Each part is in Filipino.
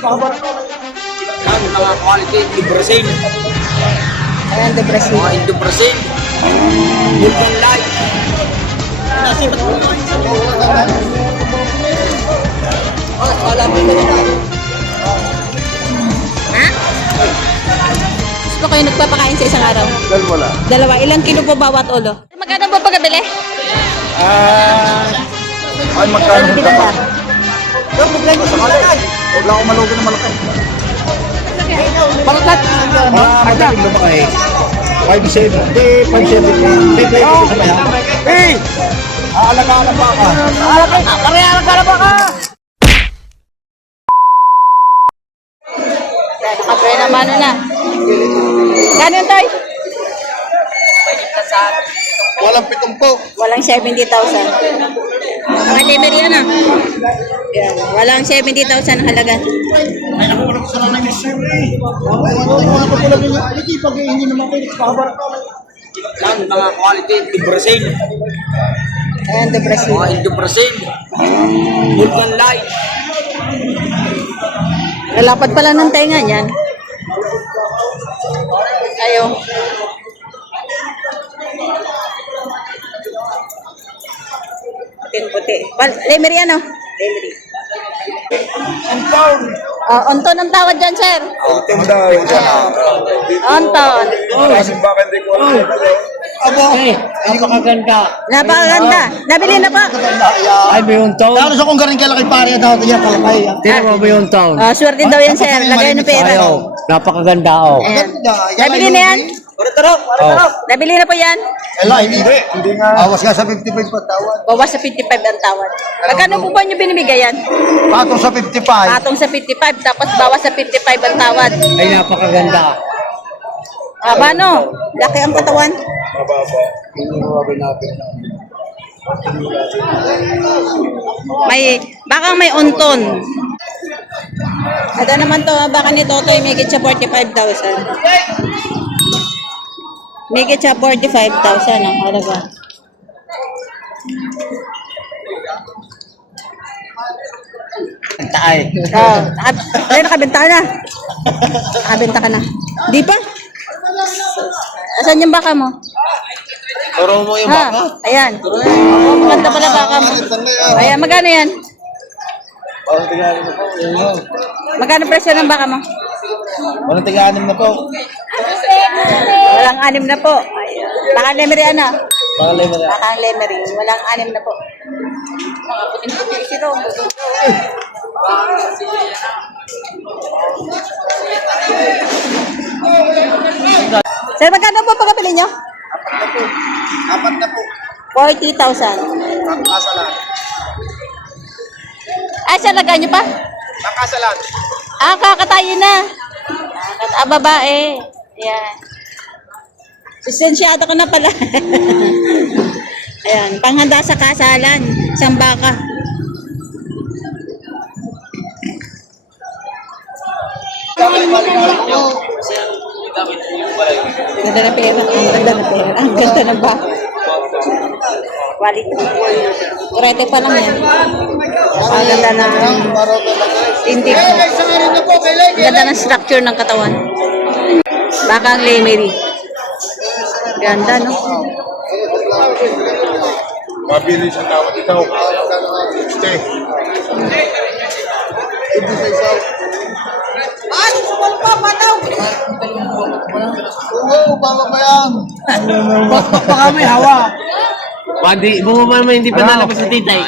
Yan, mga quality, Indo Brazil. Ayan, the Brazil. Mga Indo Brazil. Vulcan Light. Ha? Gusto kayo nagpapakain sa isang araw? Wala. Dalawa. Ilang kilo po bawat ulo? Magkano po pagkabili? Ay, magkano Ano ba? binaba? Huwag lang ako malugi na malaki. Bakit? Ang lumaki. 5.7. Hindi, 5.7. Hindi, play ko sa maya. Hey! Aalagaan pa ka. Kariyaran ka na ba ka? Nakapre naman na. Kano yun, Toy? Walang pitumpo. Walang 70,000. Mga lemer yan ah. Yan. Walang 70,000 halaga. Ay, ako wala ko sa nanay ni Sir eh. Wala ko lang yung aliki pag hindi naman kayo nagpahabar ka. Yan, mga quality, Indo Brazil. Ayan, the Brazil. Mga Indo Brazil. Vulcan Light. Lalapad pala ng tenga niyan. Ayaw. Puti-puti. Lemer yan oh. Lemery. Onton ang tawad dyan, sir. Autumn daw. Onton. Kasi bakit hindi ko alam. Abo. Napakaganda. Napakaganda. Nabili na po. Ay, may yung taon. Lalo sa kung garing kailan kay pare daw tiya kalakay. Tingnan mo ba yung taon? Swerte daw yan, sir. Lagay ng pera. Ayaw. Napakaganda, oh. Ayan. Nabili na yan? Nabili na po yan? Ela, hindi. Hindi nga. Awas nga sa 55 pa tawad. Bawas sa 55 ang tawad. Magkano po ba nyo binibigay yan? Patong sa 55. Patong sa 55, tapos bawas sa 55 ang tawad. Ay, napakaganda. Aba no? Laki ang katawan. Mababa. Hindi mo mabinapin na. Baka may unton. Ito naman to, baka ni Totoy may siya 45,000. May siya 45,000 ang halaga. Taay. Nakabenta ka na. Nakabenta ka na. Di pa? Asan yung baka mo? Turo mo yung Ha? Ayan. Maganda pala baka mo. Ayan, magkano yan? Magkano presyo ng baka mo? Walang tiga-anim na po. Walang 6 na po. Ayan. Baka lemery ano? Pangalay mo na. Baka lemery. Walang 6 na po. Mga puting-puti si Ro. Sir, magkano po pagkapili nyo? Apat na po. 40,000. Kakasalan. Ay, sir, lagay nyo pa? Kakasalan. Kakatayin na. Babae. Ayan. Sustensyado ko na pala. Ayan, panghanda sa kasalan. Isang baka. Ganda na pera. Ang ganda na pera. Ang ganda ng baka. Quality. Kurete pa lang yan. Ang ganda na hindi ko. Ang ganda ng structure ng katawan. Baka ang lemery. Ganda, no? Mabili sa tawad ikaw. Stay. Hindi sa isaw. Ay, sumul pa, pataw! Oo, baba pa yan. Baka may hawa. Hindi, bumama naman hindi pa nalabas sa titay.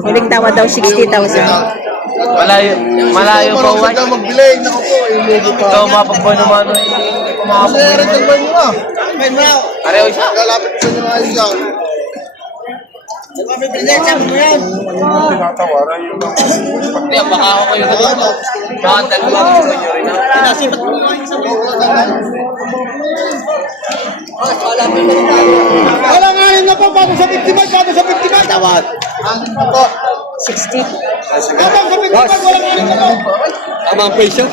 Huling tawa daw, 60,000. Malayo pa Kung uwan. saan magbili, naku po, hindi pa. Ito, mapagboy naman. Kasi rin ang buhay mo. Pareho siya. Kalapit ko sa mga isa. Tinatawaran yung Hindi, baka ako kayo dito. Baka dalawa gusto nyo rin. Pinasipat mo nga yung sabi. wala nga yun na po, paano sa 55, paano sa 55? Tawad. Ano na po? 60. Paano sa 55, wala nga yun na po. Tama ang presyo.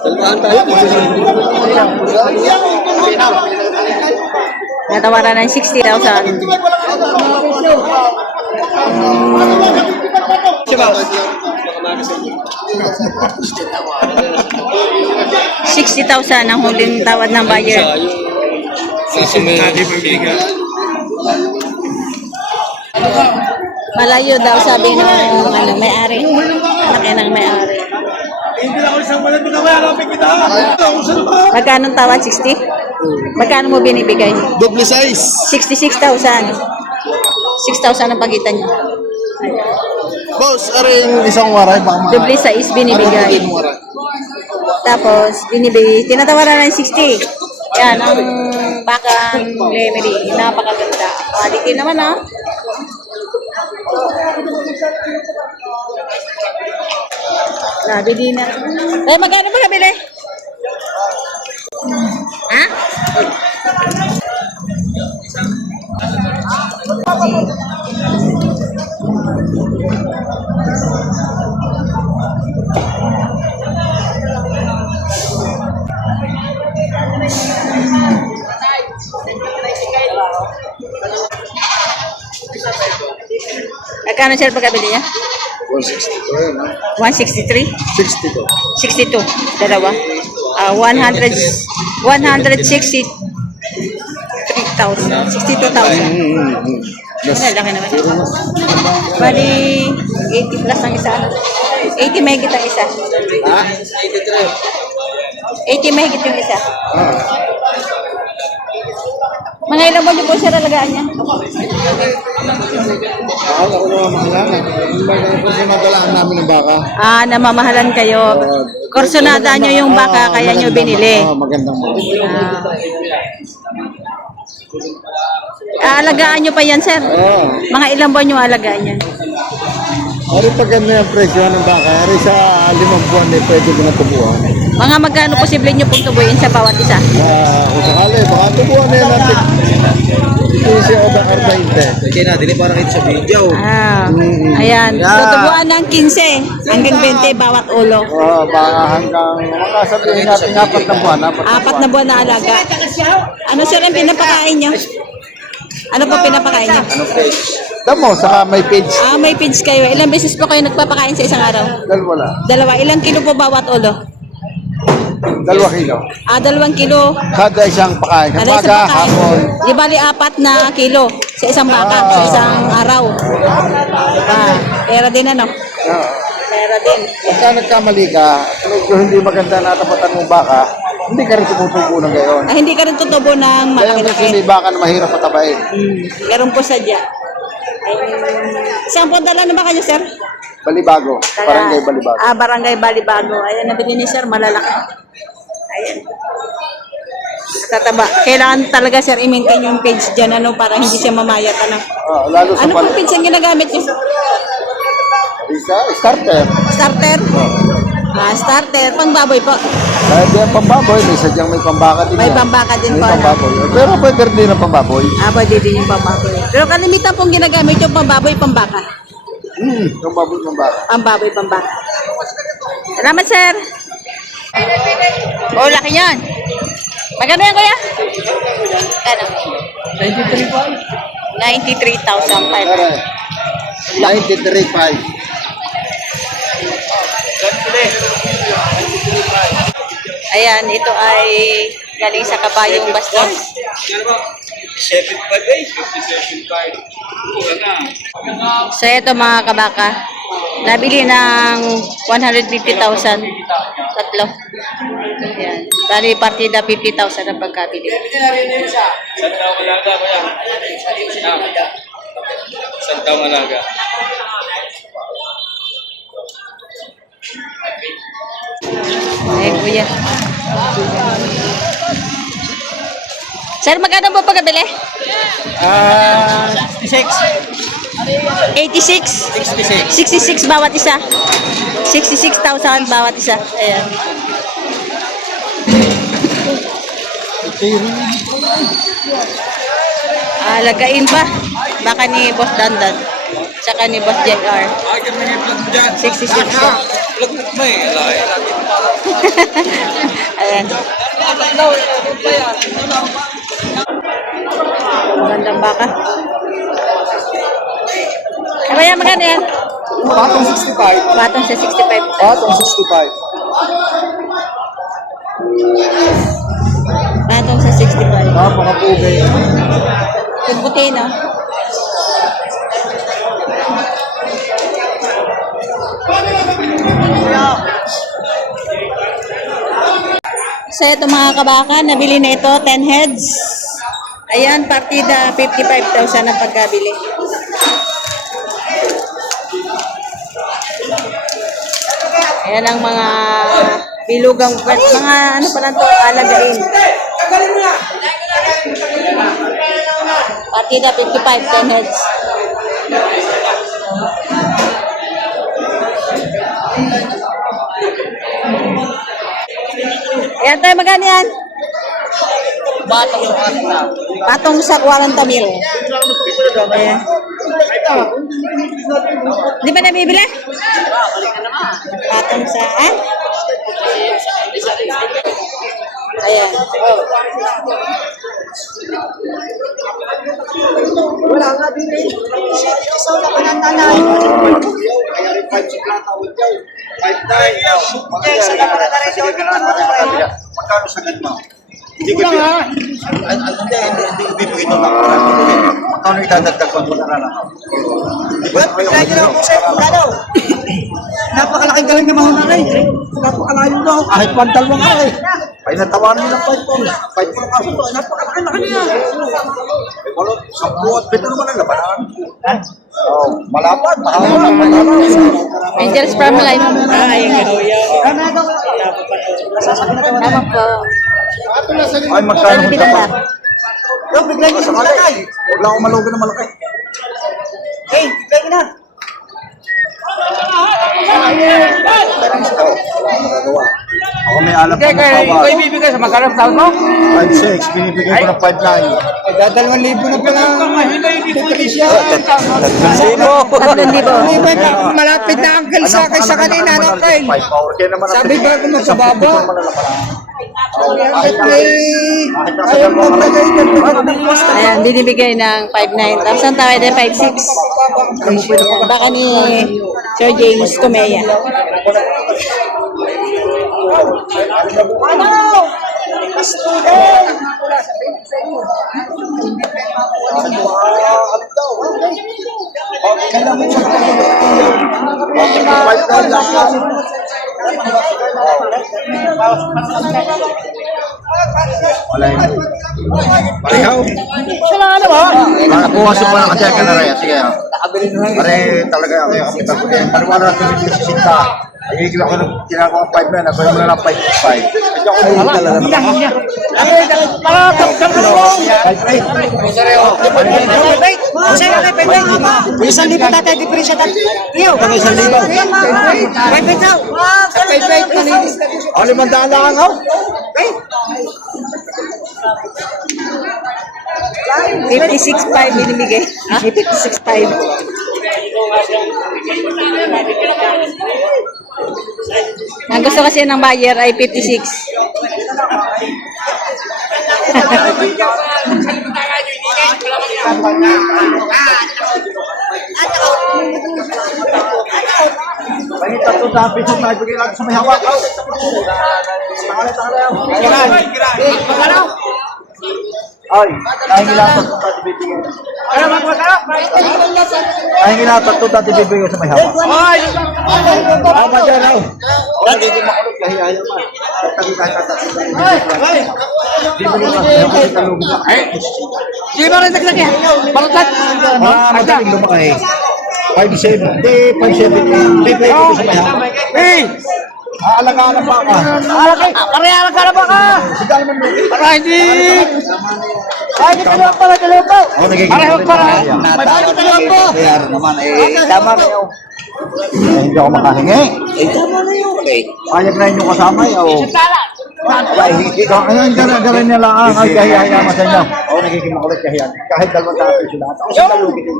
Dalmahan tayo. Natawaran ng 60,000. Siya ba? 60,000 ang huling tawad ng buyer. Malayo daw sabi ng ano, may-ari. Laki ng may-ari. Magkano ang tawad? 60? Magkano mo binibigay? Double size. 66,000. 6,000 ang pagitan niya. Boss, aring isang waray. Doble size binibigay. Tapos, tinatawaran ng 60. Yan, ang bakang lemery. Napakaganda. Quality naman, ha? Nabili na. Eh, magkano ba kabili? Ha? Magkano siya pagkabili niya? 163? 62. 62. Dalawa. 163,000. 62,000. Ano, laki naman. Bali, 80 plus ang isa. 80 mahigit ang isa. Ha? 80 mahigit yung isa. Mga ilang buwan niyo po siya talagaan niya? Ako naman mahalangan. Kasi madalaan namin ng baka. Namamahalan kayo. Korsonada nyo yung baka, kaya nyo binili. Magandang baka. Aalagaan nyo pa yan, sir? Mga ilang buwan nyo aalagaan yan? Ari pag ano yung presyo ng baka, ari sa 5 buwan eh, pwede ko na tubuhan. Mga magkano posible nyo pong tubuin sa bawat isa? Kung sakali, baka tubuhan na yan natin. Isi o da 40. Kaya na, dili para kita sa video. Ayan. Tutubuan ng 15 hanggang 20 bawat ulo. Baka hanggang, makasabihin natin 4 na buwan. 4 na buwan na alaga. Ano sir ang pinapakain nyo? Ano po pinapakain nyo? Damo, saka may page. May page kayo. Ilang beses po kayo nagpapakain sa isang araw? Dalawa. Ilang kilo po bawat ulo? 2 kilo. 2 kilo. Kada isang pakain. Kada isang Kapag pakain. hapon. Di bali 4 na kilo sa isang baka, sa isang araw. Pera din ano? Pera din. Pagka nagkamali ka, medyo hindi maganda natapatan mo baka, hindi ka rin tumutubo ng gayon. Hindi ka rin tutubo ng Kaya kasi malaki-laki. may baka na mahirap patabain. Meron po sadya. Saan po dala naman kayo, sir? Balibago. Barangay Balibago. Barangay Balibago. Ayan, nabili ni sir, malalaki. Ayan. Tataba. Kailangan talaga, sir, i-maintain yung page dyan, ano, para hindi siya mamayat, ano. Lalo sa Ano pong page yung ginagamit niyo? Isa, starter. Starter? Starter. Pang baboy po. Kahit yung pambaboy, may sadyang may pambaka din. May yan. pambaka din May po. pambaboy. Pero pwede rin din ang pambaboy. Pwede din yung pambaboy. Pero kalimitan pong ginagamit yung pambaboy, pambaka. Pambaboy, pambaka. Pambaboy, pambaka. Salamat, sir. Laki yan. Magkano yan, kuya? Ano? 93,500. 93.5. Ayan, ito ay galing sa Kabayong Bastos. 57.5. So, ito mga kabaka. Nabili ng 150,000. Tatlo. Ayan. Bali, partida 50,000 ang pagkabili. Saan taong alaga ba yan? Saan taong alaga? Kuya. Sir, magkano po pagkabili? 86. 66 bawat isa. 66,000 bawat isa. Ayan. Lagain pa. Baka ni Boss Dandan. Tsaka ni Boss JR. 66 po. Ayan. Magandang baka. Kaya magkano yan? Patong 65. Patong sa 65. Patong 65. Patong sa 65. Napakapugi. Yung puti, no? So ito mga kabaka, nabili na ito, 10 heads. Ayan, partida, 55,000 ang pagkabili. Ayan ang mga bilugang, mga ano pa lang to, alagain. Partida, 55, 10 heads. Ayan tayo, magkano yan? Patong sa 40 mil. Ayan. Di ba nabibili? Patong sa, ha? Ayan. Wala nga din eh. Isaw na panantanan. Kaya rin 5 sa plata o dyan. 5-9. Isa na panantanan siya. Magkano sa ganito? Hindi ko hindi ibibigay ito lang. Magkano idadagdag ko ito na lang? Napakalaking galing ng mga nanay. Napakalayo daw. Kahit pantalwang ka eh. Ay natawanan nilang 5 pounds. 5 pounds kaso to. Napakalaki niya. Wala, 10 at 7 naman ang labanan. Oh, malapad. Angels from Life. Ayan. Tama po. Ay, magkano Ano binata? Yo, bigay niyo sa malaki. Wala akong malugan na malaki. Hey, bigay niyo na. Ako may alam pa masawa. Ikaw ibibigay sa magkano sa mo? 5-6, binibigay ko ng 5-9. Dadalawang libo na pala. Tatlong libo. Malapit na uncle sa akin sa kanina, no, Kyle? Sabi ba kung magsababa? Ayaw mo maglagay ng Ayan, binibigay ng 5'9". Tapos ang tawad ay 5'6". Baka ni Sir James Tumea. Wala yun. Parehaw. Nakuha sa mga katiyan ka na rin. Sige. Pare talaga kayo kami tagutin. Paniwala natin yung kasi sinta. Higil ako ng ginagawa 5 na. Nagawin mo na lang 5-5. Medyo ako yung talaga naman. Isang libo tatay, di presya tatay. Iyo. Isang libo. Wait daw. O, 500 lang ako. 56.5 binibigay. 56.5. Ang gusto kasi ng buyer ay 56. May tatlo na piso na ibigay lang sa may hawak. Ay, nahingi lang tatlo dati bibigyan. Nahingi lang tatlo dati bibigyan sa may hawak. Tama dyan, raw. O, nagiging makulot kahiyaya man. Tagi kahit tatlo. Sige ba rin nagsak yan? Balutat! Madaling lumaki. 5-7. Hindi, 5-7. Bibigyan ko sa may hawak. Hey! Aalagaan pa ka. Pare-alag ka na ba ka? Sigal mo mo. Para hindi! Ay, di ka naman pala dalawa po! O, nagiging Pareho makulot para! kahiyaya. May bago ka naman po! Kaya naman, tama na yun. Hindi ako makahingi. Tama na yun. Payag na yun yung kasama. Ayun, gano'n nila ang kahiyaya mo sa inyo. O, nagiging makulit kahiyan. Kahit 200 sila. Ako sila lugi din.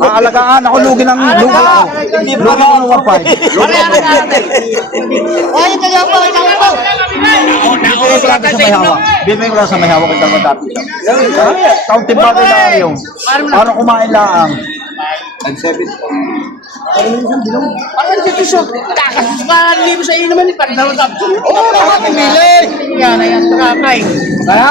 Aalagaan ako lugi ng lugi ako. Lugi ng 1.5. Ay, kaya po, kaya po. Bibigay ko lang sa may hawak. Bibigay ko lang sa may hawak ng 200. Counting bagay lang yung. Para kumain lang. 7 Parang dito siya. Kakasus pa, libo sa iyo naman. Parang dapat tapos. Pumili! Yan, ayan, nakakay. Kaya?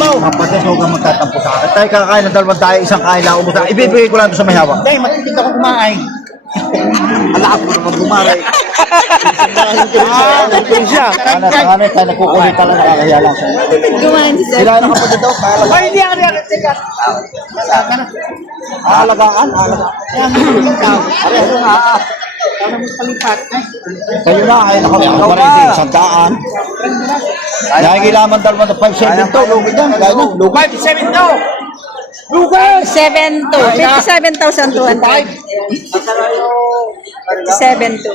Kapatid, huwag kang magtatampo sa akin. Tayo kakain ng dalawang tayo, isang kain lang ubos. Ibibigay ko lang ito sa may hawak. Hindi, matipid ako kumain. Alaap ko naman bumaray. Siya. Ano, tayo nagkukulit talaga, nakakahiya lang. Kumain si Sir. Sila na kapatid daw, kaya lang. Ay, hindi ako yan. Teka. Aalagaan, aalagaan. Pareho nga. Kayo na, ay nakapagawa rin din, sandaan. Nakikilaman dalawang 5-7 to, lugid yan. Kaya nyo, lugid. 5-7 daw. 7 to. 57,200. 57 to.